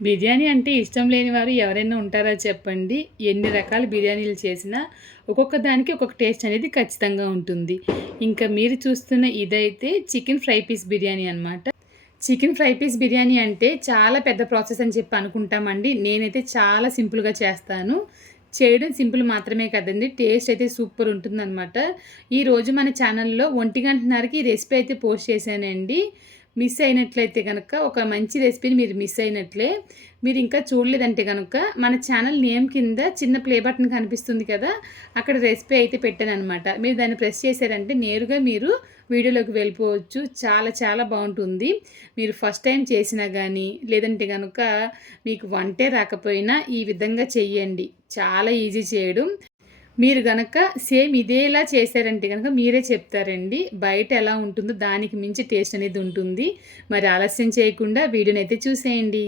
బిర్యానీ అంటే ఇష్టం లేని వారు ఎవరైనా ఉంటారా చెప్పండి. ఎన్ని రకాల బిర్యానీలు చేసినా ఒక్కొక్క దానికి ఒక్కొక్క టేస్ట్ అనేది ఖచ్చితంగా ఉంటుంది. ఇంకా మీరు చూస్తున్న ఇదైతే చికెన్ ఫ్రై పీస్ బిర్యానీ అనమాట. చికెన్ ఫ్రై పీస్ బిర్యానీ అంటే చాలా పెద్ద ప్రాసెస్ అని చెప్పి అనుకుంటామండి. నేనైతే చాలా సింపుల్‌గా చేస్తాను. చేయడం సింపుల్ మాత్రమే కదండీ! టేస్ట్ అయితే సూపర్ ఉంటుందనమాట. ఈరోజు మన ఛానల్‌లో 1:30కి ఈ రెసిపీ అయితే పోస్ట్ చేశానండి. మిస్ అయినట్లయితే గనక ఒక మంచి రెసిపీని మీరు మిస్ అయినట్లే. మీరు ఇంకా చూడలేదంటే గనక మన ఛానల్ నేమ్ కింద చిన్న ప్లే బటన్ కనిపిస్తుంది కదా! అక్కడ రెసిపీ అయితే పెట్టాననమాట. మీరు దాన్ని ప్రెస్ చేశారంటే నేరుగా మీరు వీడియోలోకి వెళ్ళిపోవచ్చు. చాలా చాలా బావుంటుంది. మీరు ఫస్ట్ టైం చేసినా గానీ, లేదంటే గనుక మీకు వంటే రాకపోయినా ఈ విధంగా చెయ్యండి. చాలా ఈజీ చేయడం. మీరు గనక సేమ్ ఇదేలా చేశారంటే గనక మీరే చెప్తారండి. బయట ఎలా ఉంటుందో దానికి మించి టేస్ట్ అనేది ఉంటుంది. మరి ఆలస్యం చేయకుండా వీడియోనైతే చూసేయండి.